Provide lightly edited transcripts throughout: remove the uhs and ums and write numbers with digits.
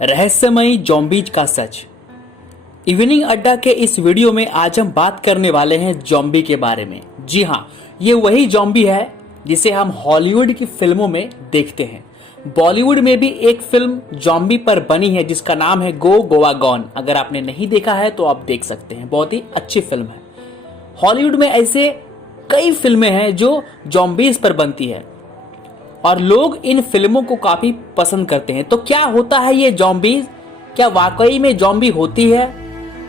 रहस्यमयी ज़ॉम्बीज का सच। इवनिंग अड्डा के इस वीडियो में आज हम बात करने वाले हैं ज़ॉम्बी के बारे में। जी हाँ, ये वही ज़ॉम्बी है जिसे हम हॉलीवुड की फिल्मों में देखते हैं। बॉलीवुड में भी एक फिल्म ज़ॉम्बी पर बनी है जिसका नाम है गो गोवा गॉन। अगर आपने नहीं देखा है तो आप देख सकते हैं, बहुत ही अच्छी फिल्म है। हॉलीवुड में ऐसे कई फिल्में हैं जो ज़ॉम्बीज पर बनती है और लोग इन फिल्मों को काफी पसंद करते हैं। तो क्या होता है ये ज़ॉम्बीज? क्या वाकई में ज़ॉम्बी होती है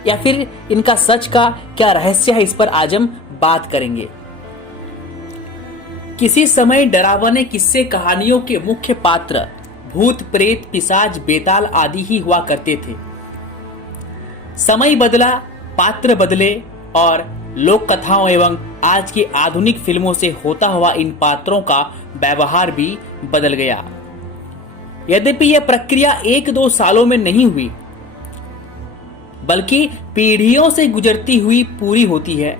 या फिर इनका सच का क्या रहस्य है? इस पर आज हम बात करेंगे। किसी समय डरावने किस्से कहानियों के मुख्य पात्र भूत, प्रेत, पिशाच, बेताल आदि ही हुआ करते थे। समय बदला, पात्र बदले और लोक कथाओं एवं आज की आधुनिक फिल्मों से होता हुआ इन पात्रों का व्यवहार भी बदल गया। यद्यपि यह प्रक्रिया 1-2 सालों में नहीं हुई बल्कि पीढ़ियों से गुजरती हुई पूरी होती है,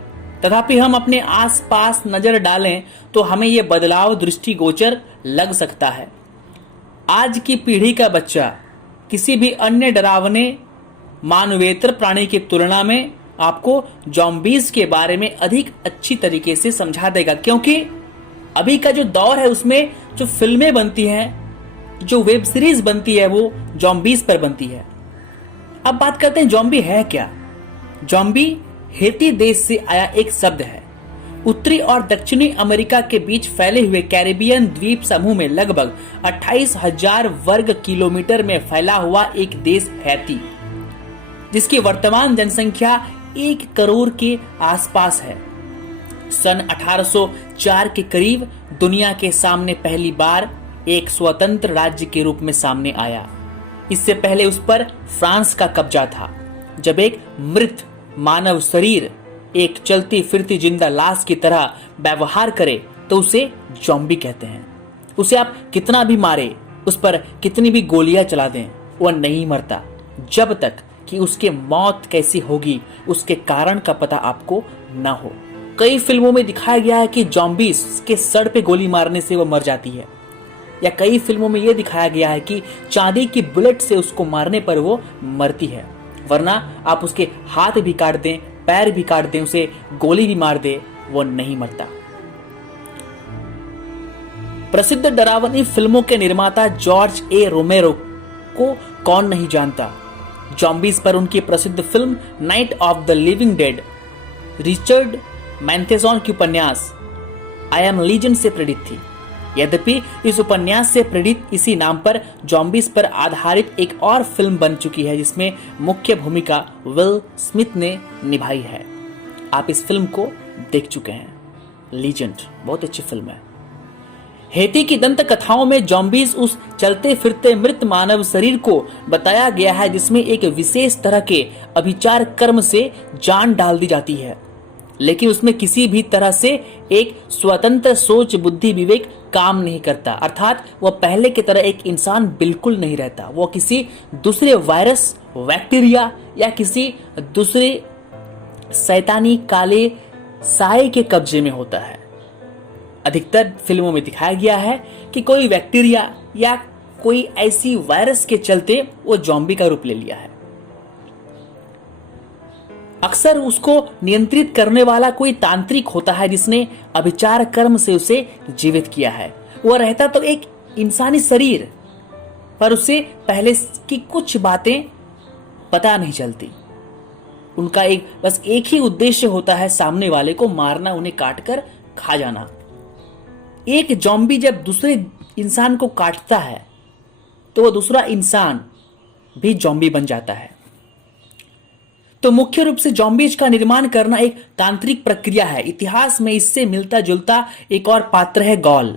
तथापि हम अपने आसपास नजर डालें तो हमें यह बदलाव दृष्टिगोचर लग सकता है। आज की पीढ़ी का बच्चा किसी भी अन्य डरावने मानवेतर प्राणी की तुलना में आपको ज़ॉम्बीज के बारे में अधिक अच्छी तरीके से समझा देगा, क्योंकि अभी का जो दौर है उसमें जो फिल्में बनती हैं, जो वेब सीरीज बनती है, वो ज़ॉम्बीज पर बनती है। अब बात करते हैं ज़ॉम्बी है क्या। ज़ॉम्बी हेती देश से आया एक शब्द है। उत्तरी और दक्षिणी अमेरिका के बीच फैले हुए कैरिबियन द्वीप समूह में लगभग 28,000 वर्ग किलोमीटर में फैला हुआ एक देश हैती, जिसकी वर्तमान जनसंख्या 1 करोड़ के आसपास है। सन 1804 के करीब दुनिया के सामने पहली बार एक स्वतंत्र राज्य के रूप में सामने आया। इससे पहले उस पर फ्रांस का कब्जा था। जब एक मृत मानव शरीर एक चलती फिरती जिंदा लाश की तरह व्यवहार करे तो उसे ज़ॉम्बी कहते हैं। उसे आप कितना भी मारे, उस पर कितनी भी गोलियां चला दें, वह नहीं मरता जब तक कि उसके मौत कैसी होगी उसके कारण का पता आपको ना हो। कई फिल्मों में दिखाया गया है कि ज़ॉम्बीज के सर पे गोली मारने से वो मर जाती है, या कई फिल्मों में यह दिखाया गया है कि चांदी की बुलेट से उसको मारने पर वो मरती है। वरना आप उसके हाथ भी काट दें, पैर भी काट दें, उसे गोली भी मार दे, वो नहीं मरता। प्रसिद्ध डरावनी फिल्मों के निर्माता जॉर्ज ए रोमेरो को कौन नहीं जानता। ज़ॉम्बीज पर उनकी प्रसिद्ध film Night of the Living Dead Richard Matheson की उपन्यास आई एम लीजेंड से प्रेरित थी। यद्यपि इस उपन्यास से प्रेरित इसी नाम पर ज़ॉम्बीज पर आधारित एक और फिल्म बन चुकी है जिसमें मुख्य भूमिका विल स्मिथ ने निभाई है। आप इस फिल्म को देख चुके हैं, लीजेंड, बहुत अच्छी फिल्म है। हेती की दंत कथाओं में ज़ॉम्बीज उस चलते फिरते मृत मानव शरीर को बताया गया है जिसमें एक विशेष तरह के अभिचार कर्म से जान डाल दी जाती है, लेकिन उसमें किसी भी तरह से एक स्वतंत्र सोच, बुद्धि, विवेक काम नहीं करता। अर्थात वह पहले की तरह एक इंसान बिल्कुल नहीं रहता। वह किसी दूसरे वायरस, बैक्टीरिया या किसी दूसरे शैतानी काले साए के कब्जे में होता है। अधिकतर फिल्मों में दिखाया गया है कि कोई बैक्टीरिया या कोई ऐसी वायरस के चलते वो ज़ॉम्बी का रूप ले लिया है। अक्सर उसको नियंत्रित करने वाला कोई तांत्रिक होता है जिसने अभिचार कर्म से उसे जीवित किया है। वह रहता तो एक इंसानी शरीर, पर उसे पहले की कुछ बातें पता नहीं चलती। उनका बस एक ही उद्देश्य होता है, सामने वाले को मारना, उन्हें काटकर खा जाना। एक ज़ॉम्बी जब दूसरे इंसान को काटता है तो वह दूसरा इंसान भी ज़ॉम्बी बन जाता है। तो मुख्य रूप से ज़ॉम्बीज का निर्माण करना एक तांत्रिक प्रक्रिया है। इतिहास में इससे मिलता जुलता एक और पात्र है गॉल।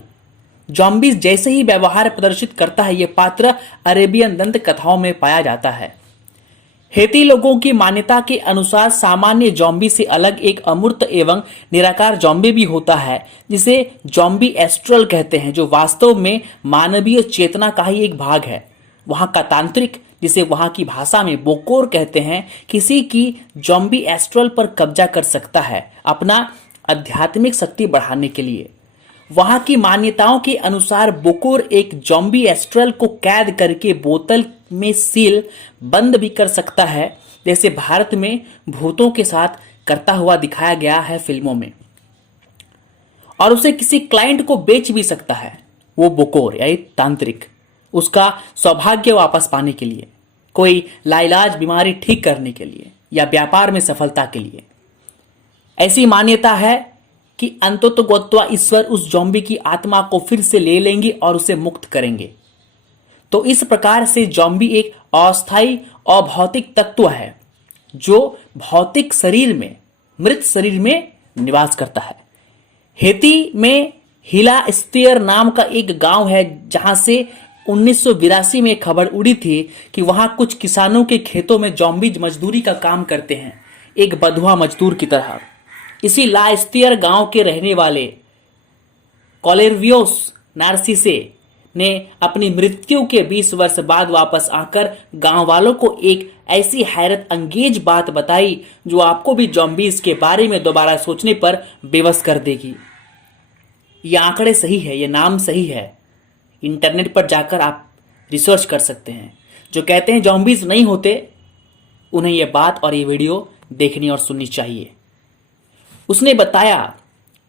ज़ॉम्बीज जैसे ही व्यवहार प्रदर्शित करता है, यह पात्र अरेबियन दंत कथाओं में पाया जाता है। हेती लोगों की मान्यता के अनुसार सामान्य ज़ॉम्बी से अलग एक अमूर्त एवं निराकार ज़ॉम्बी भी होता है जिसे ज़ॉम्बी एस्ट्रल कहते हैं, जो वास्तव में मानवीय चेतना का ही एक भाग है। वहां का तांत्रिक, जिसे वहां की भाषा में बोकोर कहते हैं, किसी की ज़ॉम्बी एस्ट्रल पर कब्जा कर सकता है अपना आध्यात्मिक शक्ति बढ़ाने के लिए। वहां की मान्यताओं के अनुसार बुकोर एक जॉम्बी एस्ट्रल को कैद करके बोतल में सील बंद भी कर सकता है, जैसे भारत में भूतों के साथ करता हुआ दिखाया गया है फिल्मों में। और उसे किसी क्लाइंट को बेच भी सकता है, वो बुकोर यानी तांत्रिक, उसका सौभाग्य वापस पाने के लिए, कोई लाइलाज बीमारी ठीक करने के लिए, या व्यापार में सफलता के लिए। ऐसी मान्यता है कि अंततोगत्वा ईश्वर उस जॉम्बी की आत्मा को फिर से ले लेंगे और उसे मुक्त करेंगे। तो इस प्रकार से जॉम्बी एक अस्थायी अभौतिक तत्व है जो भौतिक शरीर में, मृत शरीर में निवास करता है। हेती में हिला स्तेयर नाम का एक गांव है जहां से 1982 में खबर उड़ी थी कि वहां कुछ किसानों के खेतों में जॉम्बी मजदूरी का काम करते हैं, एक बंधुआ मजदूर की तरह। इसी लास्तियर गांव के रहने वाले कॉलेर्वियोस नार्सिसे ने अपनी मृत्यु के 20 वर्ष बाद वापस आकर गांव वालों को एक ऐसी हैरत अंगेज बात बताई जो आपको भी जॉम्बीज के बारे में दोबारा सोचने पर बेबस कर देगी। ये आंकड़े सही है, ये नाम सही है, इंटरनेट पर जाकर आप रिसर्च कर सकते हैं। जो कहते हैं जॉम्बीज नहीं होते, उन्हें यह बात और ये वीडियो देखनी और सुननी चाहिए। उसने बताया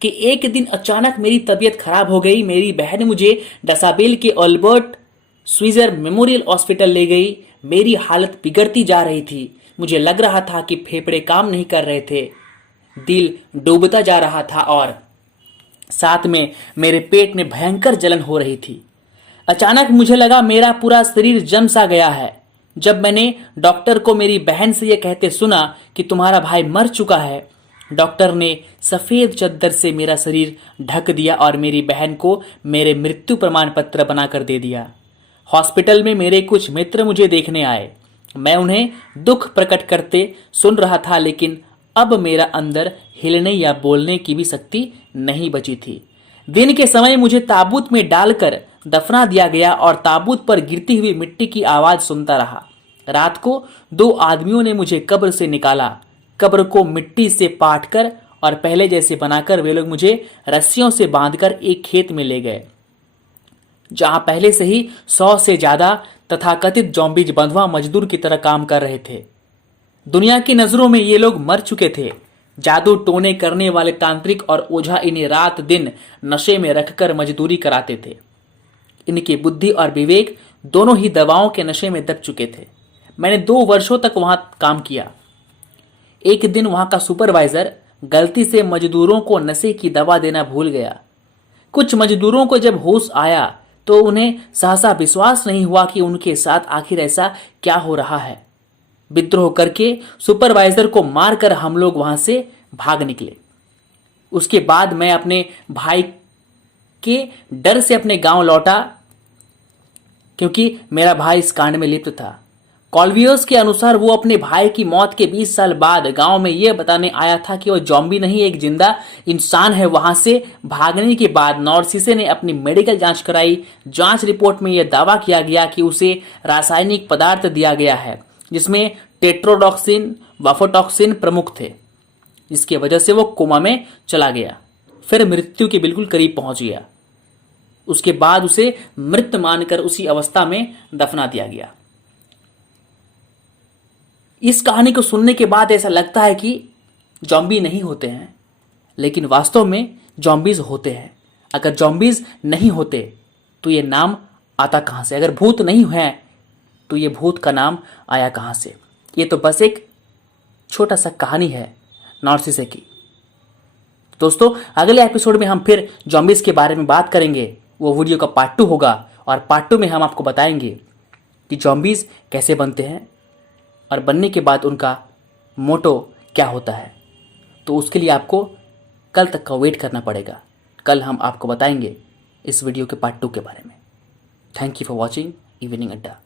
कि एक दिन अचानक मेरी तबीयत खराब हो गई। मेरी बहन मुझे डसाबेल के अल्बर्ट स्वीजर मेमोरियल हॉस्पिटल ले गई। मेरी हालत बिगड़ती जा रही थी। मुझे लग रहा था कि फेफड़े काम नहीं कर रहे थे, दिल डूबता जा रहा था और साथ में मेरे पेट में भयंकर जलन हो रही थी। अचानक मुझे लगा मेरा पूरा शरीर जम सा गया है। जब मैंने डॉक्टर को मेरी बहन से यह कहते सुना कि तुम्हारा भाई मर चुका है, डॉक्टर ने सफेद चद्दर से मेरा शरीर ढक दिया और मेरी बहन को मेरे मृत्यु प्रमाण पत्र बनाकर दे दिया। हॉस्पिटल में मेरे कुछ मित्र मुझे देखने आए। मैं उन्हें दुख प्रकट करते सुन रहा था, लेकिन अब मेरा अंदर हिलने या बोलने की भी शक्ति नहीं बची थी। दिन के समय मुझे ताबूत में डालकर दफना दिया गया और ताबूत पर गिरती हुई मिट्टी की आवाज सुनता रहा। रात को 2 आदमियों ने मुझे कब्र से निकाला। कब्र को मिट्टी से पाटकर और पहले जैसे बनाकर वे लोग मुझे रस्सियों से बांधकर एक खेत में ले गए, जहां पहले से ही 100 से ज्यादा तथाकथित जॉम्बीज बंधुआ मजदूर की तरह काम कर रहे थे। दुनिया की नजरों में ये लोग मर चुके थे। जादू टोने करने वाले तांत्रिक और ओझा इन्हें रात दिन नशे में रखकर मजदूरी कराते थे। इनकी बुद्धि और विवेक दोनों ही दवाओं के नशे में दब चुके थे। मैंने 2 वर्षों तक वहां काम किया। एक दिन वहां का सुपरवाइजर गलती से मजदूरों को नशे की दवा देना भूल गया। कुछ मजदूरों को जब होश आया तो उन्हें सहसा विश्वास नहीं हुआ कि उनके साथ आखिर ऐसा क्या हो रहा है। विद्रोह करके सुपरवाइजर को मारकर हम लोग वहां से भाग निकले। उसके बाद मैं अपने भाई के डर से अपने गांव लौटा, क्योंकि मेरा भाई इस कांड में लिप्त था। कॉल्वियर्स के अनुसार वो अपने भाई की मौत के 20 साल बाद गांव में यह बताने आया था कि वो जॉम्बी नहीं, एक जिंदा इंसान है। वहां से भागने के बाद नॉर्सिसे ने अपनी मेडिकल जांच कराई। जांच रिपोर्ट में यह दावा किया गया कि उसे रासायनिक पदार्थ दिया गया है जिसमें टेट्रोडॉक्सिन, वाफोटॉक्सिन प्रमुख थे, जिसकी वजह से वो कोमा में चला गया, फिर मृत्यु के बिल्कुल करीब पहुंच गया। उसके बाद उसे मृत मानकर उसी अवस्था में दफना दिया गया। इस कहानी को सुनने के बाद ऐसा लगता है कि जॉम्बी नहीं होते हैं, लेकिन वास्तव में जॉम्बीज होते हैं। अगर जॉम्बीज नहीं होते तो ये नाम आता कहां से? अगर भूत नहीं है तो ये भूत का नाम आया कहां से? ये तो बस एक छोटा सा कहानी है नॉर्सिसे की। दोस्तों, अगले एपिसोड में हम फिर जॉम्बीज के बारे में बात करेंगे। वो वीडियो का पार्ट 2 होगा और पार्ट 2 में हम आपको बताएंगे कि जॉम्बीज कैसे बनते हैं और बनने के बाद उनका मोटो क्या होता है। तो उसके लिए आपको कल तक का वेट करना पड़ेगा। कल हम आपको बताएंगे इस वीडियो के पार्ट 2 के बारे में। Thank you for watching evening अड्डा।